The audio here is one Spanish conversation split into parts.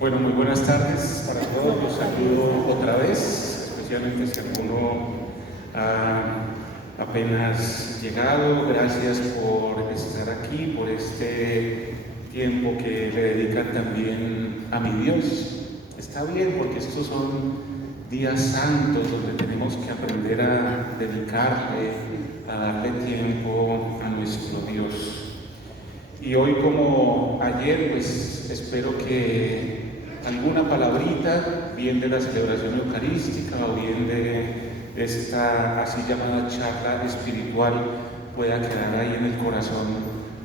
Bueno, muy buenas tardes para todos. Los saludo otra vez, especialmente si alguno ha apenas llegado. Gracias por estar aquí, por este tiempo que le dedican también a mi Dios. Está bien, porque estos son días santos donde tenemos que aprender a dedicarle, a darle tiempo a nuestro Dios. Y hoy, como ayer, pues espero que alguna palabrita, bien de la celebración eucarística o bien de esta así llamada charla espiritual, pueda quedar ahí en el corazón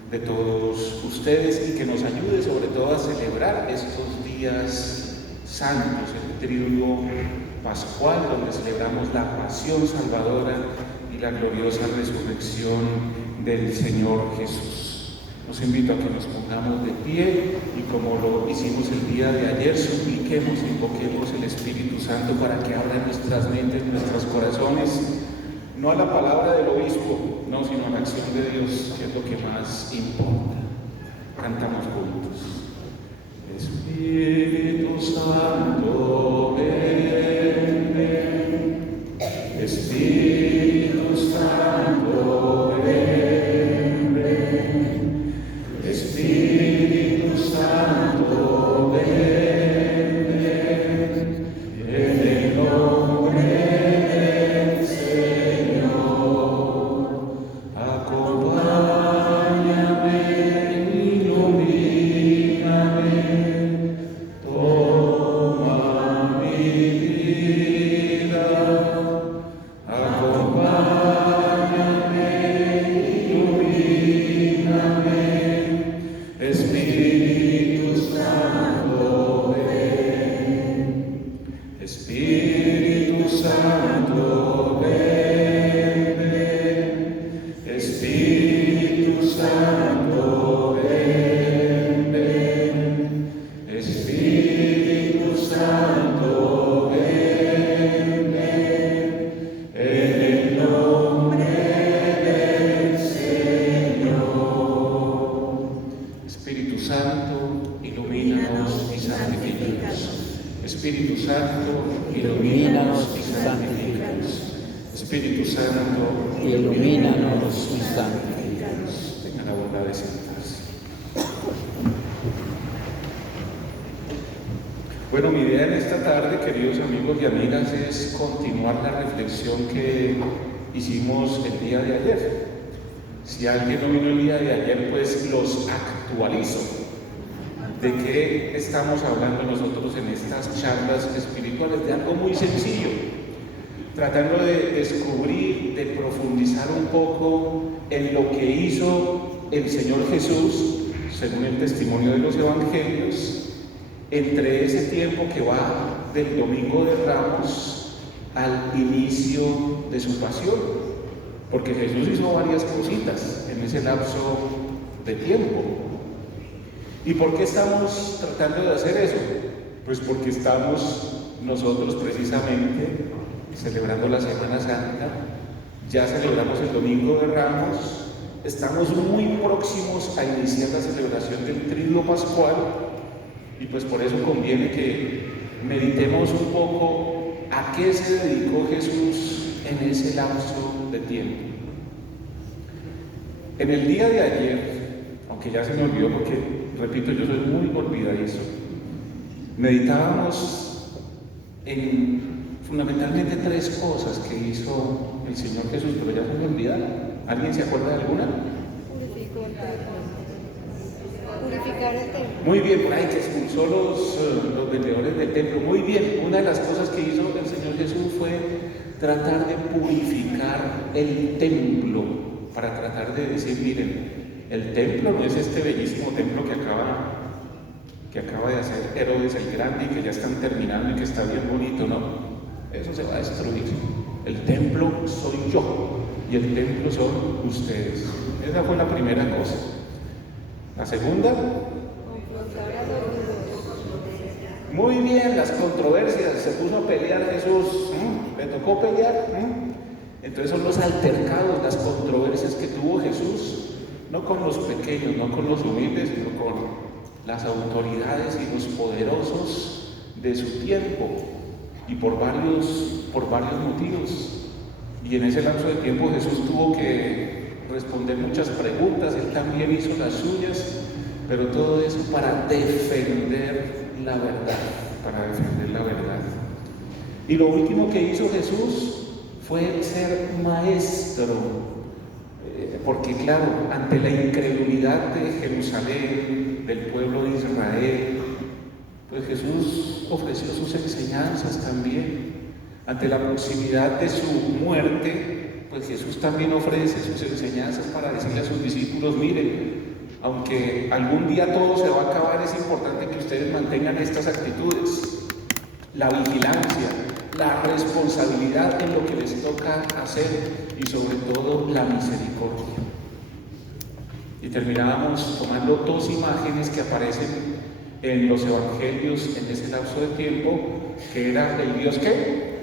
de todos ustedes y que nos ayude sobre todo a celebrar estos días santos, el Tríduo Pascual, donde celebramos la pasión salvadora y la gloriosa resurrección del Señor Jesús. Los invito a que nos pongamos de pie y, como lo hicimos el día de ayer, supliquemos, invoquemos el Espíritu Santo para que abra nuestras mentes, nuestros corazones, no a la palabra del obispo, no, sino a la acción de Dios, que es lo que más importa. Cantamos juntos. Espíritu Santo, ven, ven. Espíritu Santo, ven, ven. Espíritu Santo, ven, ven, en el nombre del Señor. Acompáñame, ilumíname, toma mi vida. Acompáñame, ilumíname. Espíritu Santo, ven. Espíritu Santo, ven, ven. Espíritu Santo, ven, ven. Espíritu Santo, ven, ven. En el nombre del Señor. Espíritu Santo, ilumínanos y santifícanos. Espíritu Santo, ilumínanos y santifícanos. Espíritu Santo, ilumínanos y santifícanos. Tengan la bondad de sentarse. Bueno, mi idea en esta tarde, queridos amigos y amigas, es continuar la reflexión que hicimos el día de ayer. Si alguien no vino el día de ayer, pues los actualizo. ¿De qué estamos hablando nosotros en estas charlas espirituales? De algo muy sencillo, tratando de descubrir, de profundizar un poco en lo que hizo el Señor Jesús, según el testimonio de los evangelios, entre ese tiempo que va del Domingo de Ramos al inicio de su pasión. Porque Jesús hizo varias cositas en ese lapso de tiempo. ¿Y por qué estamos tratando de hacer eso? Pues porque estamos nosotros precisamente celebrando la Semana Santa, ya celebramos el Domingo de Ramos, estamos muy próximos a iniciar la celebración del Tríduo Pascual, y pues por eso conviene que meditemos un poco a qué se dedicó Jesús en ese lapso de tiempo. En el día de ayer, aunque ya se me olvidó porque, repito, yo soy muy olvidadizo, meditábamos en fundamentalmente tres cosas que hizo el Señor Jesús, pero ya se me olvidaron. ¿Alguien se acuerda de alguna? Purificar el templo. Muy bien, por ahí que expulsó los vendedores del templo. Muy bien, una de las cosas que hizo el Señor Jesús fue tratar de purificar el templo, para tratar de decir, miren, el templo no es este bellísimo templo que acaba de hacer Herodes el Grande y que ya están terminando y que está bien bonito, no, eso se va a destruir. El templo soy yo y el templo son ustedes. Esa fue la primera cosa. La segunda, muy bien, las controversias. Se puso a pelear Jesús, le tocó pelear. Entonces son los altercados, las controversias que tuvo Jesús, no con los pequeños, no con los humildes, sino las autoridades y los poderosos de su tiempo, y por varios motivos. Y en ese lapso de tiempo Jesús tuvo que responder muchas preguntas, él también hizo las suyas, pero todo eso para defender la verdad, Y lo último que hizo Jesús fue ser maestro, porque claro, ante la incredulidad de Jerusalén, del pueblo de Israel, pues Jesús ofreció sus enseñanzas también. Ante la proximidad de su muerte, pues Jesús también ofrece sus enseñanzas para decirle a sus discípulos: miren, aunque algún día todo se va a acabar, es importante que ustedes mantengan estas actitudes: la vigilancia, la responsabilidad en lo que les toca hacer y sobre todo la misericordia. Y terminábamos tomando dos imágenes que aparecen en los evangelios en ese lapso de tiempo, que era el Dios ¿qué?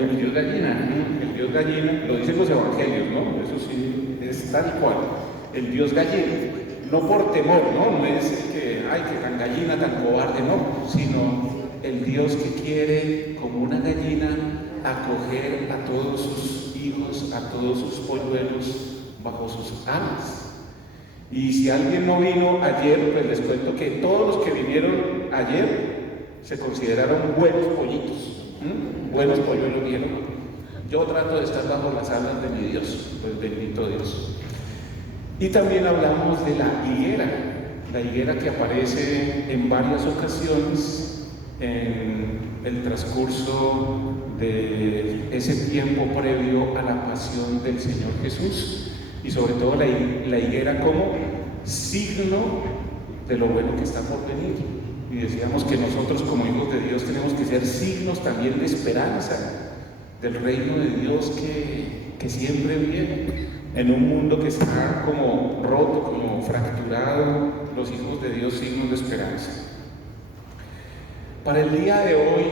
El Dios gallina, lo dicen los evangelios, ¿no? Eso sí, es tal cual. El Dios gallina, no por temor, no es el que, ay, que tan gallina, tan cobarde, no, sino el Dios que quiere, como una gallina, acoger a todos sus hijos, a todos sus polluelos bajo sus alas. Y si alguien no vino ayer, pues les cuento que todos los que vinieron ayer se consideraron buenos pollitos. Buenos polluelos vieron. Yo trato de estar bajo las alas de mi Dios, pues bendito Dios. Y también hablamos de la higuera que aparece en varias ocasiones en el transcurso de ese tiempo previo a la pasión del Señor Jesús, y sobre todo la higuera como signo de lo bueno que está por venir. Y decíamos que nosotros como hijos de Dios tenemos que ser signos también de esperanza del reino de Dios que siempre viene. En un mundo que está como roto, como fracturado, los hijos de Dios signos de esperanza. Para el día de hoy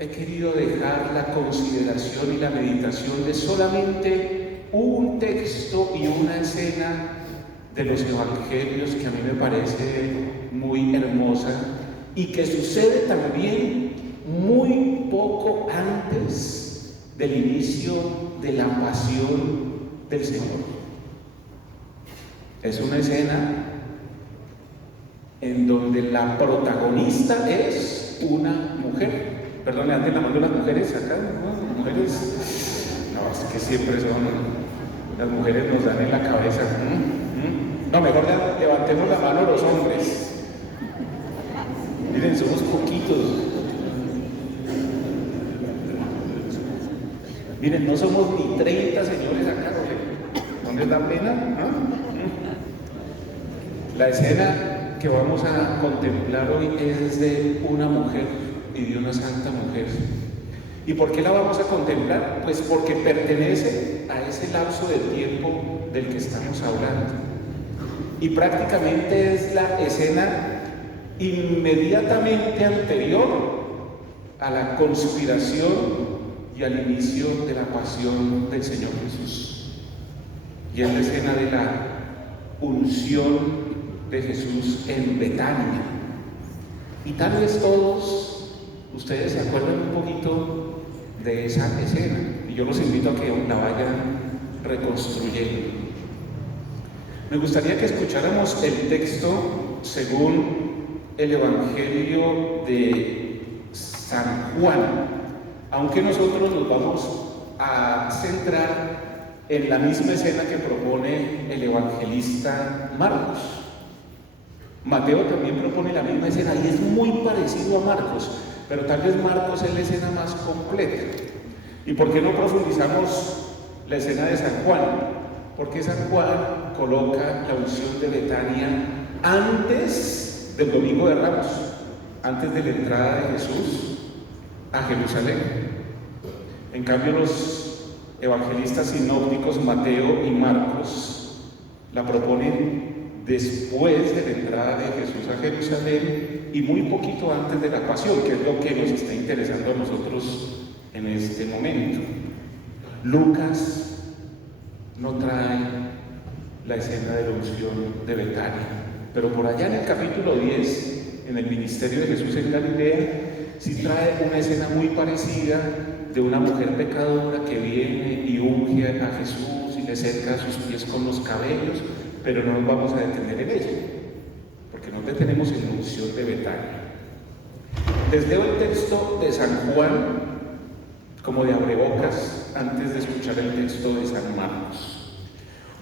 he querido dejar la consideración y la meditación de solamente un texto y una escena de los evangelios que a mí me parece muy hermosa y que sucede también muy poco antes del inicio de la pasión del Señor. Es una escena en donde la protagonista es una mujer. Perdón, levanten la mano las mujeres acá, ¿no? Las mujeres, no, es que siempre son, las mujeres nos dan en la cabeza. No, mejor levantemos la mano los hombres. Miren, somos poquitos. Miren, no somos ni 30 señores acá, ¿no les da pena? La escena que vamos a contemplar hoy es de una mujer y de una santa mujer. ¿Y por qué la vamos a contemplar? Pues porque pertenece a ese lapso de tiempo del que estamos hablando. Y prácticamente es la escena inmediatamente anterior a la conspiración y al inicio de la pasión del Señor Jesús. Y es la escena de la unción de Jesús en Betania. Y tal vez todos ustedes se acuerdan un poquito de esa escena, y yo los invito a que la vayan reconstruyendo. Me gustaría que escucháramos el texto según el Evangelio de San Juan, aunque nosotros nos vamos a centrar en la misma escena que propone el evangelista Marcos. Mateo también propone la misma escena y es muy parecido a Marcos, pero tal vez Marcos es la escena más completa. ¿Y por qué no profundizamos la escena de San Juan? Porque San Juan coloca la unción de Betania antes del Domingo de Ramos, antes de la entrada de Jesús a Jerusalén. En cambio, los evangelistas sinópticos Mateo y Marcos la proponen después de la entrada de Jesús a Jerusalén y muy poquito antes de la pasión, que es lo que nos está interesando a nosotros en este momento. Lucas no trae la escena de la unción de Betania. Pero por allá en el capítulo 10, en el ministerio de Jesús en Galilea, sí trae una escena muy parecida de una mujer pecadora que viene y unge a Jesús y le cerca sus pies con los cabellos, pero no nos vamos a detener en ella, porque nos detenemos en la unción de Betania. Les leo el texto de San Juan como de abrebocas antes de escuchar el texto de San Marcos.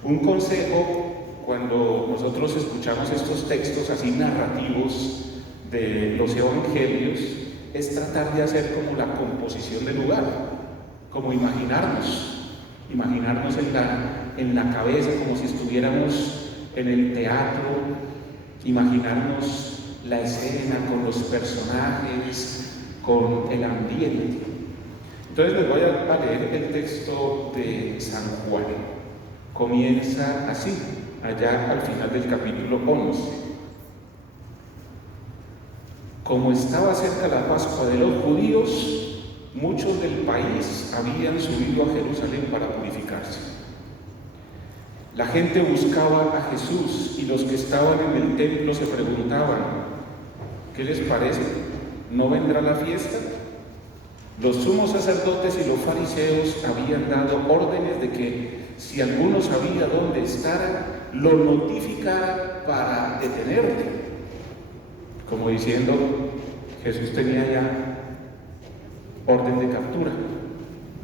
Un consejo cuando nosotros escuchamos estos textos así narrativos de los evangelios es tratar de hacer como la composición del lugar, como imaginarnos en la cabeza como si estuviéramos en el teatro, imaginarnos la escena con los personajes, con el ambiente. Entonces les voy a leer el texto de San Juan. Comienza así, allá al final del capítulo 11. Como estaba cerca la Pascua de los judíos, muchos del país habían subido a Jerusalén para purificarse. La gente buscaba a Jesús y los que estaban en el templo se preguntaban: ¿qué les parece? ¿No vendrá la fiesta? Los sumos sacerdotes y los fariseos habían dado órdenes de que si alguno sabía dónde estar, lo notificara para detenerle. Como diciendo, Jesús tenía ya orden de captura,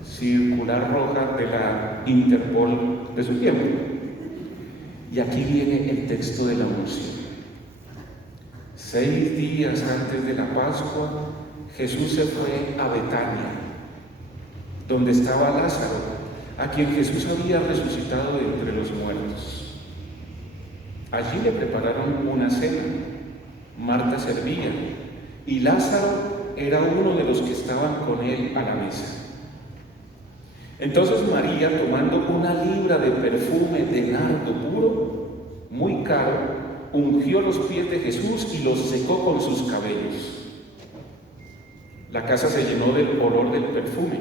circular roja de la Interpol de su tiempo. Y aquí viene el texto de la unción. 6 días antes de la Pascua, Jesús se fue a Betania, donde estaba Lázaro, a quien Jesús había resucitado de entre los muertos. Allí le prepararon una cena. Marta servía, y Lázaro era uno de los que estaban con él a la mesa. Entonces María, tomando una libra de perfume de nardo puro, muy caro, ungió los pies de Jesús y los secó con sus cabellos. La casa se llenó del olor del perfume.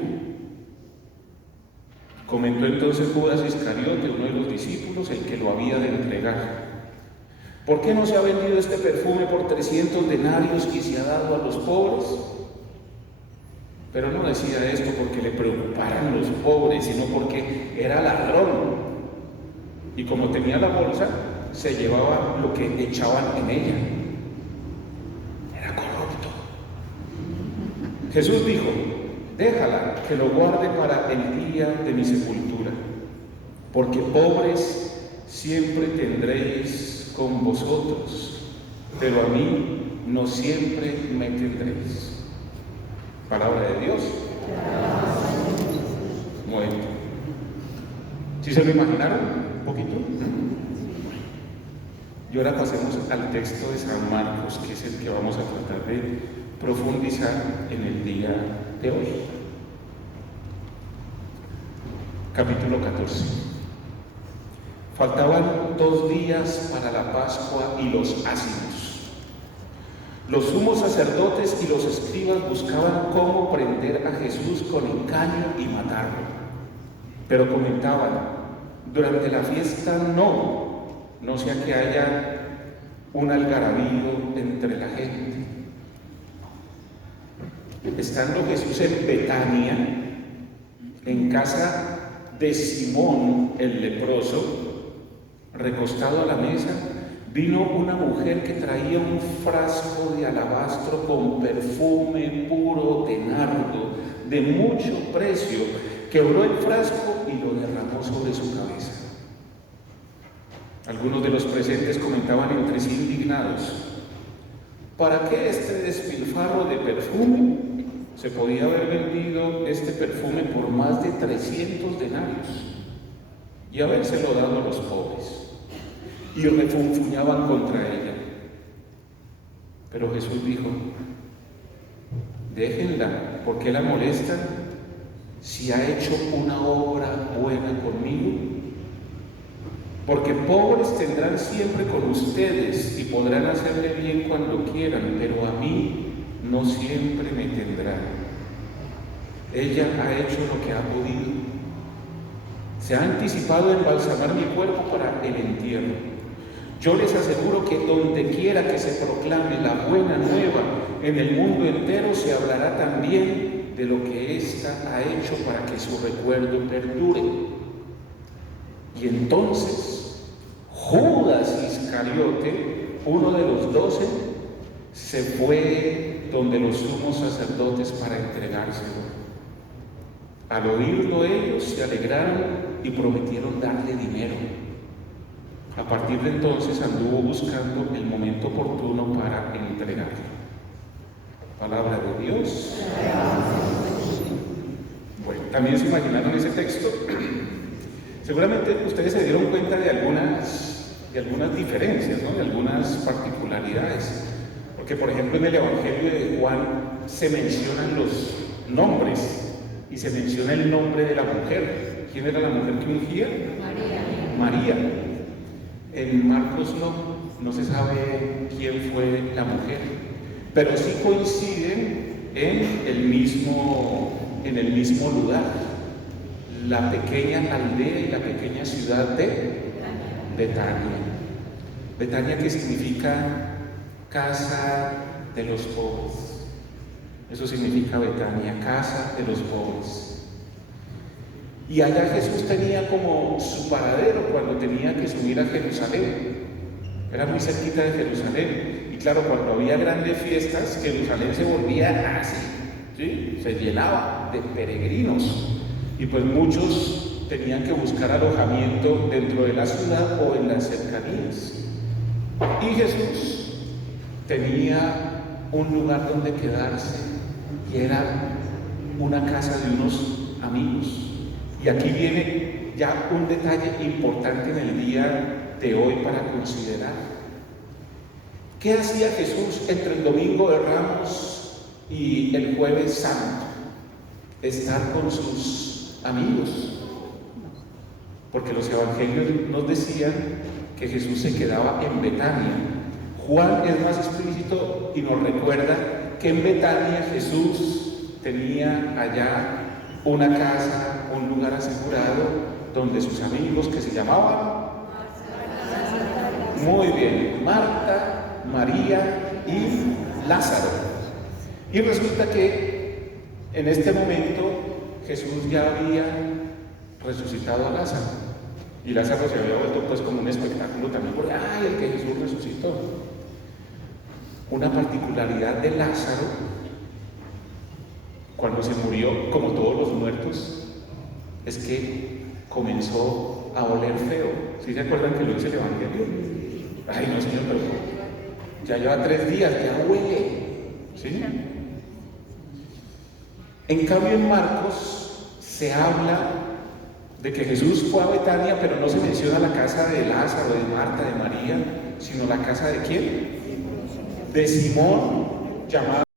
Comentó entonces Judas Iscariote, uno de los discípulos, el que lo había de entregar: ¿por qué no se ha vendido este perfume por 300 denarios y se ha dado a los pobres? Pero no decía esto porque le preocuparan los pobres, sino porque era ladrón. Y como tenía la bolsa, se llevaba lo que echaban en ella. Era corrupto. Jesús dijo: déjala, que lo guarde para el día de mi sepultura, porque pobres siempre tendréis con vosotros, pero a mí no siempre me tendréis. Palabra de Dios. Bueno, ¿sí se lo imaginaron un poquito? Y ahora pasemos al texto de San Marcos, que es el que vamos a tratar de profundizar en el día de hoy. Capítulo 14. Faltaban 2 días para la Pascua y los ázimos. Los sumos sacerdotes y los escribas buscaban cómo prender a Jesús con engaño y matarlo. Pero comentaban: durante la fiesta no sea que haya un algarabío entre la gente. Estando Jesús en Betania, en casa de Simón el leproso, recostado a la mesa, vino una mujer que traía un frasco de alabastro con perfume puro de nardo, de mucho precio. Quebró el frasco y lo derramó sobre su cabeza. Algunos de los presentes comentaban entre sí indignados: ¿para qué este despilfarro de perfume? Se podía haber vendido este perfume por más de 300 denarios y habérselo dado a los pobres. Y refunfuñaban contra ella. Pero Jesús dijo: déjenla, ¿por qué la molestan? Si ha hecho una obra buena conmigo. Porque pobres tendrán siempre con ustedes y podrán hacerle bien cuando quieran, pero a mí no siempre me tendrán. Ella ha hecho lo que ha podido. Se ha anticipado a embalsamar mi cuerpo para el entierro. Yo les aseguro que donde quiera que se proclame la buena nueva en el mundo entero, se hablará también de lo que ésta ha hecho para que su recuerdo perdure. Y entonces Judas Iscariote, uno de los 12, se fue donde los sumos sacerdotes para entregárselo. Al oírlo ellos se alegraron y prometieron darle dinero. A partir de entonces anduvo buscando el momento oportuno para entregarlo. Palabra de Dios. Bueno, también se imaginaron ese texto. Seguramente ustedes se dieron cuenta de algunas diferencias, ¿no? De algunas particularidades. Porque, por ejemplo, en el Evangelio de Juan se mencionan los nombres y se menciona el nombre de la mujer. ¿Quién era la mujer que ungía? María. En Marcos no se sabe quién fue la mujer, pero sí coinciden en el mismo lugar, la pequeña aldea y la pequeña ciudad de Betania. Betania, que significa casa de los pobres. Eso significa Betania, casa de los pobres. Y allá Jesús tenía como su paradero cuando tenía que subir a Jerusalén. Era muy cerquita de Jerusalén. Y claro, cuando había grandes fiestas, Jerusalén se volvía así, ¿sí? Se llenaba de peregrinos. Y pues muchos tenían que buscar alojamiento dentro de la ciudad o en las cercanías. Y Jesús tenía un lugar donde quedarse y era una casa de unos amigos. Y aquí viene ya un detalle importante en el día de hoy para considerar. ¿Qué hacía Jesús entre el Domingo de Ramos y el Jueves Santo? Estar con sus amigos. Porque los evangelios nos decían que Jesús se quedaba en Betania. Juan es más explícito y nos recuerda que en Betania Jesús tenía allá una casa, un lugar asegurado, donde sus amigos, que se llamaban, muy bien, Marta, María y Lázaro. Y resulta que en este momento Jesús ya había resucitado a Lázaro. Y Lázaro se había vuelto pues como un espectáculo también, porque ¡ay, el que Jesús resucitó! Una particularidad de Lázaro, cuando se murió, como todos los muertos, es que comenzó a oler feo. ¿Sí se acuerdan que lo dice el Evangelio? Ay, no, Señor, pero ya lleva 3 días, ya huele. ¿Sí? En cambio, en Marcos se habla de que Jesús fue a Betania, pero no se menciona la casa de Lázaro, de Marta, de María, sino la casa de ¿quién? De Simón, llamado